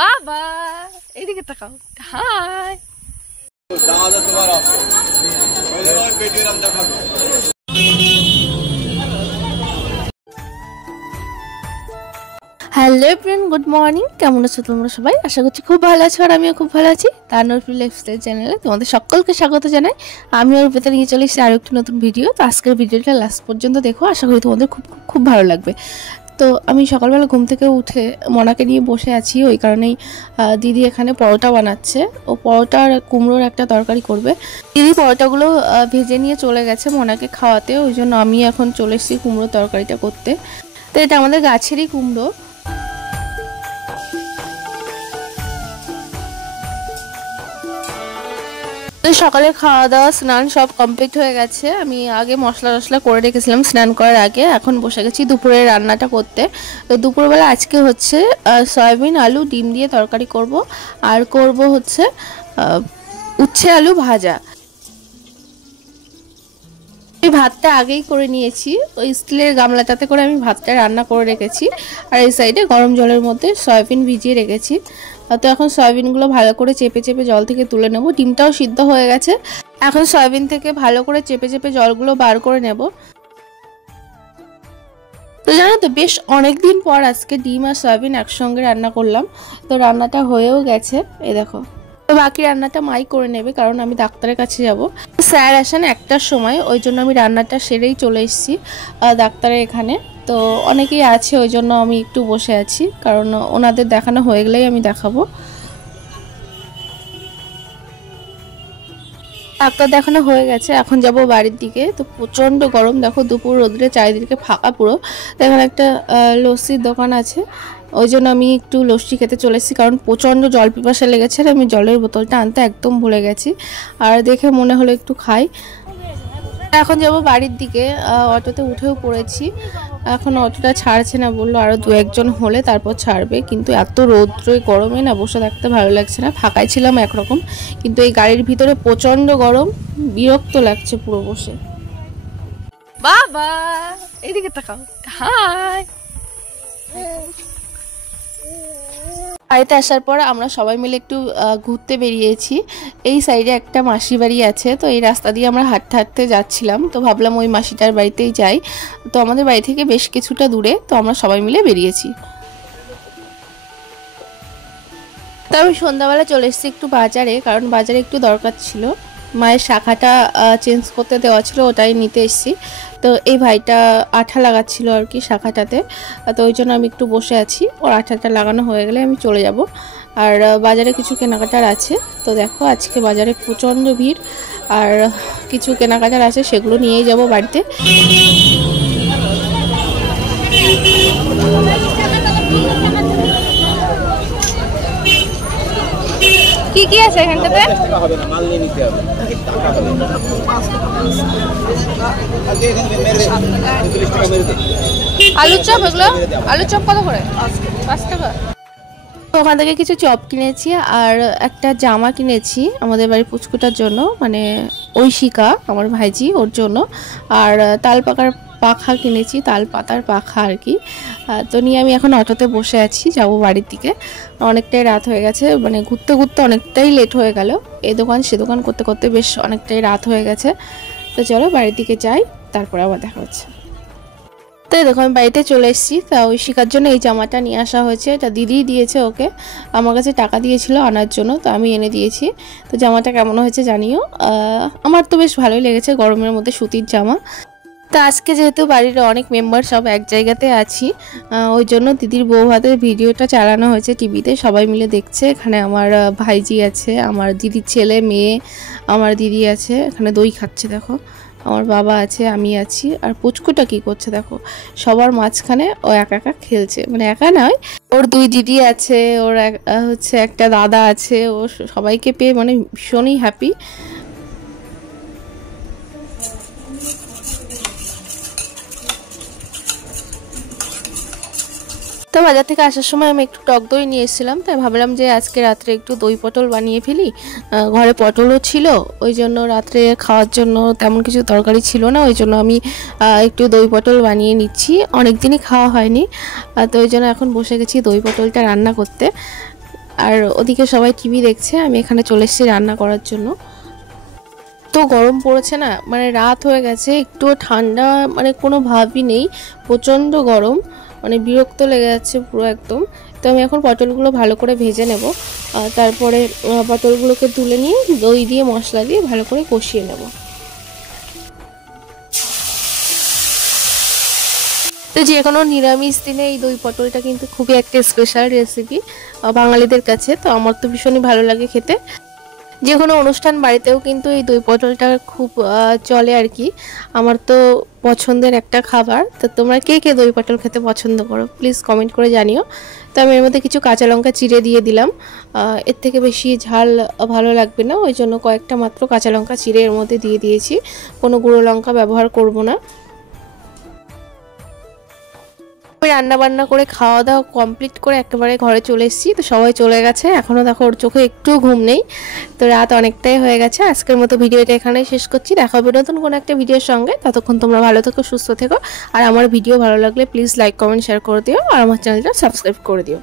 বাবা এইদিকে তাকাও। Hi hello friend, good morning. কেমন আছো তোমরা সবাই? আশা করছি খুব ভালো আছো, আর আমিও খুব ভালো আছি। তানভীর লাইফস্টাইল চ্যানেলে তোমাদের সকলকে স্বাগত জানাই। আমি ওর ভেতরে নিয়ে চলে এসেছি আরও একটি নতুন ভিডিও। তো আজকের ভিডিওটা লাস্ট পর্যন্ত দেখো, আশা করি তোমাদের খুব খুব ভালো লাগবে। তো আমি সকালবেলা ঘুম থেকে উঠে মনাকে নিয়ে বসে আছি, ওই কারণেই দিদি এখানে পরোটা বানাচ্ছে। ও পরোটা আর কুমড়োর একটা তরকারি করবে। দিদি পরোটাগুলো ভেজে নিয়ে চলে গেছে মনাকে খাওয়াতে, ওই জন্য আমি এখন চলে এসেছি কুমড়োর তরকারিটা করতে। তো এটা আমাদের গাছেরই কুমড়ো। সকালে খাওয়া দাওয়া স্নান সব কমপ্লিট হয়ে গেছে। আমি আগে মশলা টশলা করে রেখেছিলাম স্নান করার আগে। এখন বসে গেছি দুপুরের রান্নাটা করতে। তো দুপুরবেলা আজকে হচ্ছে সয়াবিন আলু ডিম দিয়ে তরকারি করব, আর করব হচ্ছে উচ্ছে আলু ভাজা। আমি ভাতটা আগেই করে নিয়েছি, ওই স্টিলের গামলাটাতে করে আমি ভাতটা রান্না করে রেখেছি। আর এই সাইডে গরম জলের মধ্যে সয়াবিন ভিজিয়ে রেখেছি। তো এখন সয়াবিনগুলো ভালো করে চেপে চেপে জল থেকে তুলে নেব। ডিমটাও সিদ্ধ হয়ে গেছে, এখন সয়াবিন থেকে ভালো করে চেপে চেপে জলগুলো বার করে নেব। তো জানো তো, বেশ অনেকদিন পর আজকে ডিম আর সয়াবিন একসঙ্গে রান্না করলাম। তো রান্নাটা হয়েও গেছে, এই দেখো। তো বাকি রান্নাটা মাই করে নেবে, কারণ আমি ডাক্তারের কাছে যাব। স্যার আসেন 1টার সময়, ওই জন্য আমি রান্নাটা সেরেই চলে এসেছি ডাক্তারের এখানে। তো অনেকেই আছে, ওই জন্য আমি একটু বসে আছি, কারণ ওনাদের দেখানো হয়ে গেলেই আমি দেখাবো। ডাক্তার দেখানো হয়ে গেছে, এখন যাব বাড়ির দিকে। তো প্রচণ্ড গরম, দেখো দুপুর রোদ্রে চারিদিকে ফাঁকা পুরো। তো এখানে একটা লস্যির দোকান আছে, ওই জন্য আমি একটু লস্যি খেতে চলে এসেছি, কারণ প্রচণ্ড জল পিপাসা লেগেছে। আর আমি জলের বোতলটা আনতে একদম ভুলে গেছি, আর দেখে মনে হলো একটু খাই। এখন যাব বাড়ির দিকে। অটোতে উঠেও পড়েছি, এখন অটোটা ছাড়ছে না, বললো আরও 2-1 জন হলে তারপর ছাড়বে। কিন্তু এত রৌদ্রে গরমে না বসে থাকতে ভালো লাগছে না। ফাঁকায় ছিলাম একরকম, কিন্তু এই গাড়ির ভিতরে প্রচণ্ড গরম, বিরক্ত লাগছে পুরো বসে। বাবা এইদিকে তাকাও। হাই। বাড়িতে আসার পর আমরা সবাই মিলে একটু ঘুরতে বেরিয়েছি। এই সাইডে একটা মাসি বাড়ি আছে, তো এই রাস্তা দিয়ে আমরা হাঁটতে হাঁটতে যাচ্ছিলাম। তো ভাবলাম ওই মাসিটার বাড়িতেই যাই। তো আমাদের বাড়ি থেকে বেশ কিছুটা দূরে, তো আমরা সবাই মিলে বেরিয়েছি। তো আমি সন্ধ্যাবেলা চলে এসেছি একটু বাজারে, কারণ বাজারে একটু দরকার ছিল। মায়ের শাখাটা চেঞ্জ করতে দেওয়া ছিল, ওটাই নিতে এসেছি। তো এই ভাইটা আঠা লাগাচ্ছিল আর কি শাখাটাতে, তো ওই জন্য আমি একটু বসে আছি। ওর আঠাটা লাগানো হয়ে গেলে আমি চলে যাব। আর বাজারে কিছু কেনাকাটার আছে। তো দেখো আজকে বাজারে প্রচণ্ড ভিড়, আর কিছু কেনাকাটার আছে, সেগুলো নিয়েই যাব বাড়িতে। কি কি আছে এখানটাতে? আলুর চপ, এগুলো আলুর চপ কত করে? 5 টাকা। ওখান থেকে কিছু চপ কিনেছি, আর একটা জামা কিনেছি আমাদের বাড়ির পুচকুটার জন্য, মানে ঐশিকা আমার ভাইজি, ওর জন্য। আর তাল পাকার পাখা কিনেছি, তাল পাতার পাখা আর কি। তো নিয়ে আমি এখন অটোতে বসে আছি, যাব বাড়ির দিকে। অনেকটাই রাত হয়ে গেছে, মানে ঘুরতে ঘুরতে অনেকটাই লেট হয়ে গেল। এই দোকান সে দোকান করতে করতে বেশ অনেকটাই রাত হয়ে গেছে। তো চলো বাড়ির দিকে যাই, তারপরে আবার দেখা হচ্ছে। তো দেখো আমি বাড়িতে চলে এসেছি। তা ওই শিকার জন্য এই জামাটা নিয়ে আসা হয়েছে, এটা দিদিই দিয়েছে ওকে। আমার কাছে টাকা দিয়েছিল আনার জন্য, তো আমি এনে দিয়েছি। তো জামাটা কেমন হয়েছে জানিও। আমার তো বেশ ভালোই লেগেছে, গরমের মধ্যে সুতির জামা। তো আজকে যেহেতু বাড়ির অনেক মেম্বার সব এক জায়গাতে আছি, ওই জন্য দিদির বউ ভাতের ভিডিওটা চালানো হয়েছে টিভিতে, সবাই মিলে দেখছে। এখানে আমার ভাইজি আছে, আমার দিদির ছেলে মেয়ে, আমার দিদি আছে, এখানে দই খাচ্ছে দেখো। আমার বাবা আছে, আমি আছি। আর পুচকুটা কি করছে দেখো, সবার মাঝখানে ও একা একা খেলছে, মানে একা নয়, ওর 2 দিদি আছে, ওর হচ্ছে একটা দাদা আছে। ও সবাইকে পেয়ে মানে ভীষণই হ্যাপি। তো বাজার থেকে আসার সময় আমি একটু টক দই নিয়ে এসেছিলাম, তাই ভাবলাম যে আজকে রাত্রে একটু দই পটল বানিয়ে ফেলি। ঘরে পটলও ছিল, ওই জন্য রাত্রে খাওয়ার জন্য তেমন কিছু তরকারি ছিল না, ওই জন্য আমি একটু দই পটল বানিয়ে নিচ্ছি। অনেক দিনই খাওয়া হয়নি, তো ওই জন্য এখন বসে গেছি দই পটলটা রান্না করতে। আর ওদিকে সবাই টিভি দেখছে, আমি এখানে চলে এসেছি রান্না করার জন্য। তো গরম পড়েছে না, মানে রাত হয়ে গেছে, একটু ঠান্ডা মানে কোনো ভাবই নেই, প্রচণ্ড গরম, মানে বিরক্ত লেগে যাচ্ছে পুরো একদম। তো আমি এখন পটলগুলো ভালো করে ভেজে নেব, তারপরে পটলগুলোকে তুলে নিয়ে দই দিয়ে মশলা দিয়ে ভালো করে কষিয়ে নেব। তো যে কোনো নিরামিষ দিনে এই দই পটলটা কিন্তু খুবই একটা স্পেশাল রেসিপি বাঙালিদের কাছে। তো আমার তো ভীষণই ভালো লাগে খেতে। যে কোনো অনুষ্ঠান বাড়িতেও কিন্তু এই দই পটলটা খুব চলে আর কি। আমার তো পছন্দের একটা খাবার। তো তোমরা কে কে দই পটল খেতে পছন্দ করো প্লিজ কমেন্ট করে জানিও। তো আমি এর মধ্যে কিছু কাঁচা লঙ্কা চিড়ে দিয়ে দিলাম, এর থেকে বেশি ঝাল ভালো লাগবে না, ওই জন্য কয়েকটা মাত্র কাঁচা লঙ্কা চিড়ে এর মধ্যে দিয়ে দিয়েছি, কোনো গুঁড়ো লঙ্কা ব্যবহার করব না। রান্না বান্না করে খাওয়া দাওয়া কমপ্লিট করে একেবারে ঘরে চলে এসেছি। তো সবাই চলে গেছে, এখনও দেখো ওর চোখে একটু ঘুম নেই। তো রাত অনেকটাই হয়ে গেছে, আজকের মতো ভিডিওটা এখানেই শেষ করছি। দেখা হবে নতুন কোনো একটা ভিডিওর সঙ্গে, ততক্ষণ তোমরা ভালো থেকো, সুস্থ থেকো। আর আমার ভিডিও ভালো লাগলে প্লিজ লাইক কমেন্ট শেয়ার করে দিও, আর আমার চ্যানেলটা সাবস্ক্রাইব করে দিও।